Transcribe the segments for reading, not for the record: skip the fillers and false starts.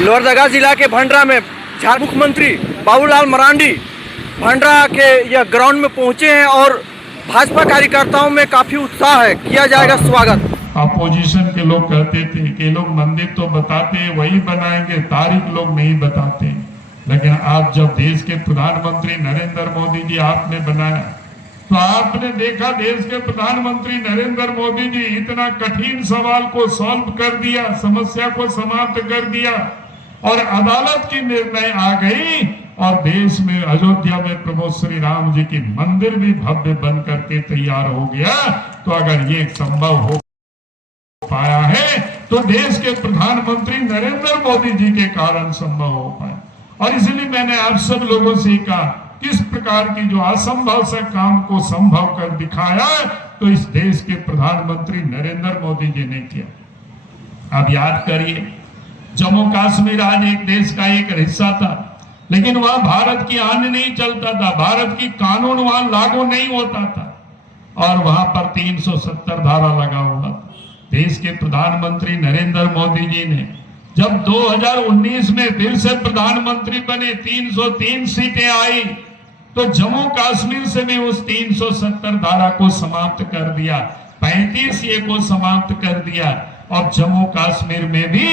लोहरदगा जिला के भंडरा में झारखंड मुख्यमंत्री बाबूलाल मरांडी भंडरा के यह ग्राउंड में पहुंचे हैं और भाजपा कार्यकर्ताओं में काफी उत्साह है। किया जाएगा स्वागत। अपोजिशन के लोग कहते थे कि लोग मंदिर तो बताते हैं वही बनाएंगे, तारीख लोग नहीं बताते। लेकिन आज जब देश के प्रधानमंत्री नरेंद्र मोदी जी आपने बनाया तो आपने देखा देश के प्रधानमंत्री नरेंद्र मोदी जी इतना कठिन सवाल को सॉल्व कर दिया, समस्या को समाप्त कर दिया और अदालत की निर्णय आ गई और देश में अयोध्या में प्रभु श्री राम जी की मंदिर भी भव्य बन करके तैयार हो गया। तो अगर ये संभव हो पाया है तो देश के प्रधानमंत्री नरेंद्र मोदी जी के कारण संभव हो पाया। और इसलिए मैंने आप सब लोगों से कहा किस प्रकार की जो असंभव से काम को संभव कर दिखाया तो इस देश के प्रधानमंत्री नरेंद्र मोदी जी ने किया। अब याद करिए, जम्मू कश्मीर आज एक देश का एक हिस्सा था, लेकिन वह भारत की आन नहीं चलता था, भारत की कानून वहां लागू नहीं होता था और वहां पर 370 धारा लगा हुआ था। देश के प्रधानमंत्री नरेंद्र मोदी जी ने जब 2019 में फिर से प्रधानमंत्री बने, 303 सीटें आई तो जम्मू कश्मीर से भी उस 370 धारा को समाप्त कर दिया, 35 ए को समाप्त कर दिया और जम्मू कश्मीर में भी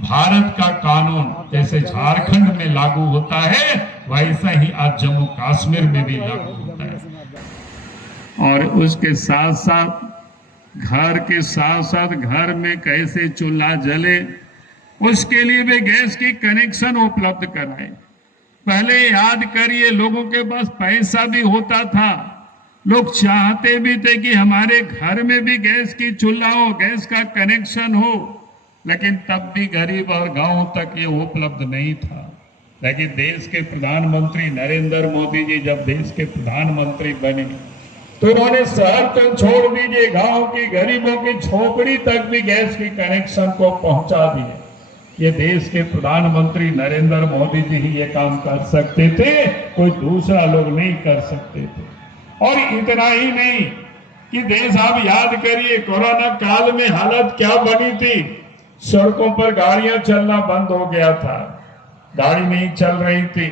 भारत का कानून जैसे झारखंड में लागू होता है वैसा ही आज जम्मू कश्मीर में भी लागू होता है। और उसके साथ साथ घर के साथ साथ घर में कैसे चूल्हा जले उसके लिए भी गैस की कनेक्शन उपलब्ध कराए। पहले याद करिए, लोगों के पास पैसा भी होता था, लोग चाहते भी थे कि हमारे घर में भी गैस की चूल्हा हो, गैस का कनेक्शन हो, लेकिन तब भी गरीब और गांव तक ये उपलब्ध नहीं था। लेकिन देश के प्रधानमंत्री नरेंद्र मोदी जी जब देश के प्रधानमंत्री बने तो उन्होंने शहर तो छोड़ दीजिए, गांव की गरीबों की झोपड़ी तक भी गैस की कनेक्शन को पहुंचा दिए। ये देश के प्रधानमंत्री नरेंद्र मोदी जी ही ये काम कर सकते थे, कोई दूसरा लोग नहीं कर सकते थे। और इतना ही नहीं कि देश, आप याद करिए कोरोना काल में हालत क्या बनी थी, सड़कों पर गाड़ियां चलना बंद हो गया था, गाड़ी नहीं चल रही थी,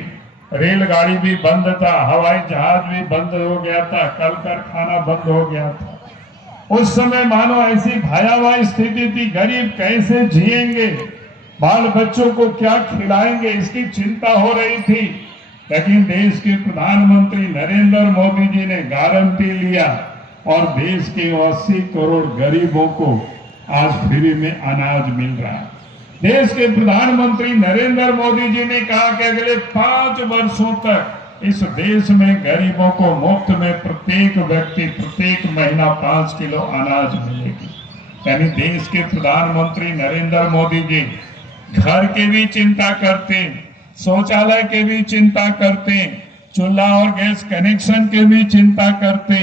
रेलगाड़ी भी बंद था, हवाई जहाज भी बंद हो गया था, कल कारखाना बंद हो गया था। उस समय मानो ऐसी भयावह स्थिति थी, गरीब कैसे जिएंगे, बाल बच्चों को क्या खिलाएंगे, इसकी चिंता हो रही थी। लेकिन देश के प्रधानमंत्री नरेंद्र मोदी जी ने गारंटी लिया और देश के 80 करोड़ गरीबों को आज फ्री में अनाज मिल रहा है। देश के प्रधानमंत्री नरेंद्र मोदी जी ने कहा कि अगले 5 वर्षों तक इस देश में गरीबों को मुफ्त में प्रत्येक व्यक्ति प्रत्येक महीना 5 किलो अनाज मिलेगी। यानी देश के प्रधानमंत्री नरेंद्र मोदी जी घर के भी चिंता करते, शौचालय के भी चिंता करते, चूल्हा और गैस कनेक्शन के भी चिंता करते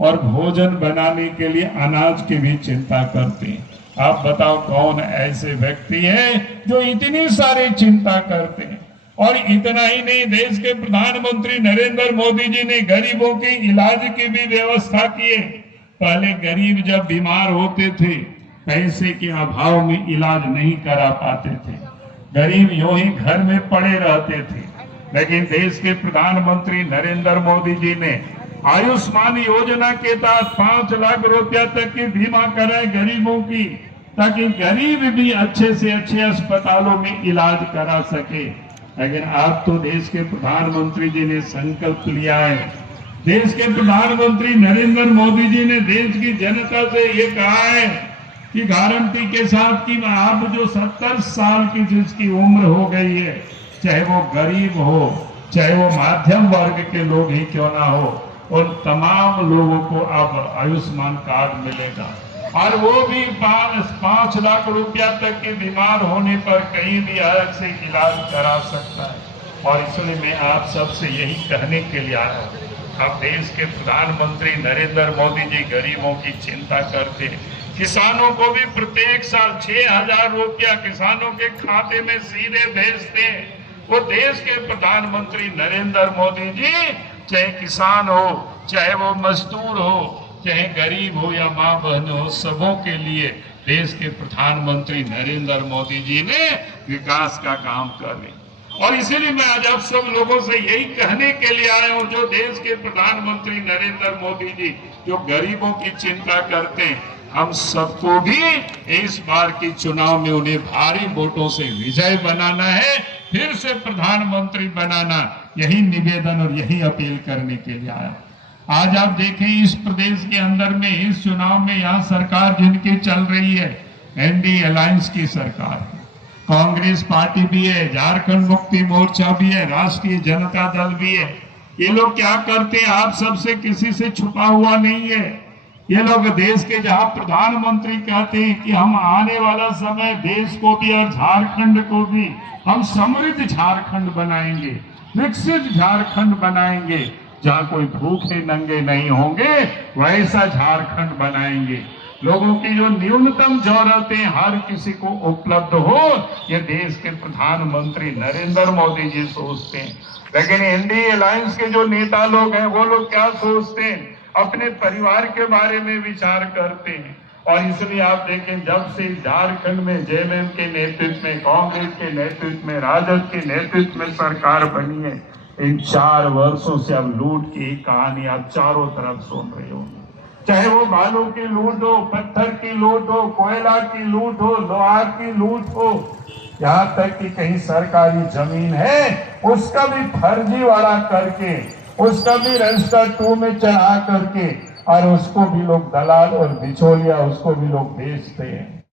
और भोजन बनाने के लिए अनाज की भी चिंता करते। आप बताओ कौन ऐसे व्यक्ति हैं जो इतनी सारी चिंता करते हैं। और इतना ही नहीं, देश के प्रधानमंत्री नरेंद्र मोदी जी ने गरीबों के इलाज की भी व्यवस्था की है। पहले गरीब जब बीमार होते थे पैसे के अभाव में इलाज नहीं करा पाते थे, गरीब यूं ही घर में पड़े रहते थे। लेकिन देश के प्रधानमंत्री नरेंद्र मोदी जी ने आयुष्मान योजना के तहत 5 लाख रुपया तक की बीमा कराए गरीबों की, ताकि गरीब भी अच्छे से अच्छे अस्पतालों में इलाज करा सके। लेकिन आज तो देश के प्रधानमंत्री जी ने संकल्प लिया है, देश के प्रधानमंत्री नरेंद्र मोदी जी ने देश की जनता से ये कहा है कि गारंटी के साथ कि आप जो 70 साल की जिसकी उम्र हो गई है, चाहे वो गरीब हो चाहे वो मध्यम वर्ग के लोग ही क्यों ना हो, उन तमाम लोगों को अब आयुष्मान कार्ड मिलेगा और वो भी 5 लाख रुपया तक के बीमार होने पर कहीं भी अलग से इलाज करा सकता है। और इसलिए मैं आप सबसे यही कहने के लिए आया हूँ, अब देश के प्रधानमंत्री नरेंद्र मोदी जी गरीबों की चिंता करते, किसानों को भी प्रत्येक साल 6,000 रुपया किसानों के खाते में सीधे भेजते हैं। वो देश के प्रधानमंत्री नरेंद्र मोदी जी चाहे किसान हो चाहे वो मजदूर हो चाहे गरीब हो या माँ बहन हो, सबों के लिए देश के प्रधानमंत्री नरेंद्र मोदी जी ने विकास का काम करे। और इसीलिए मैं आज आप सब लोगों से यही कहने के लिए आया हूं, जो देश के प्रधानमंत्री नरेंद्र मोदी जी जो गरीबों की चिंता करते हैं, हम सबको भी इस बार की चुनाव में उन्हें भारी वोटों से विजय बनाना है, फिर से प्रधानमंत्री बनाना, यही निवेदन और यही अपील करने के लिए आया। आज आप देखें इस प्रदेश के अंदर में इस चुनाव में यहाँ सरकार जिनकी चल रही है, एनडीए अलायंस की सरकार है, कांग्रेस पार्टी भी है, झारखंड मुक्ति मोर्चा भी है, राष्ट्रीय जनता दल भी है। ये लोग क्या करते हैं, आप सबसे किसी से छुपा हुआ नहीं है। ये लोग देश के जहां प्रधानमंत्री कहते हैं कि हम आने वाला समय देश को भी और झारखंड को भी हम समृद्ध झारखंड बनाएंगे, विकसित झारखंड बनाएंगे, जहां कोई भूखे नंगे नहीं होंगे, वैसा झारखंड बनाएंगे। लोगों की जो न्यूनतम जरूरतें हर किसी को उपलब्ध हो, ये देश के प्रधानमंत्री नरेंद्र मोदी जी सोचते हैं। लेकिन एनडीए अलायंस के जो नेता लोग हैं, वो लोग क्या सोचते हैं, अपने परिवार के बारे में विचार करते हैं। और इसलिए आप देखें, जब से झारखंड में जेएमएम के नेतृत्व में, कांग्रेस के नेतृत्व में, राजद के नेतृत्व में सरकार बनी है, इन 4 वर्षों से अब लूट की कहानी आप चारों तरफ सुन रहे हो। चाहे वो बालू की लूट हो, पत्थर की लूट हो, कोयला की लूट हो, लोहा की लूट हो, यहाँ तक कि कहीं सरकारी जमीन है उसका भी फर्जीवाड़ा करके, उसका भी रजिस्टर 2 में चढ़ा करके, और उसको भी लोग दलाल और बिचौलिया उसको भी लोग बेचते हैं।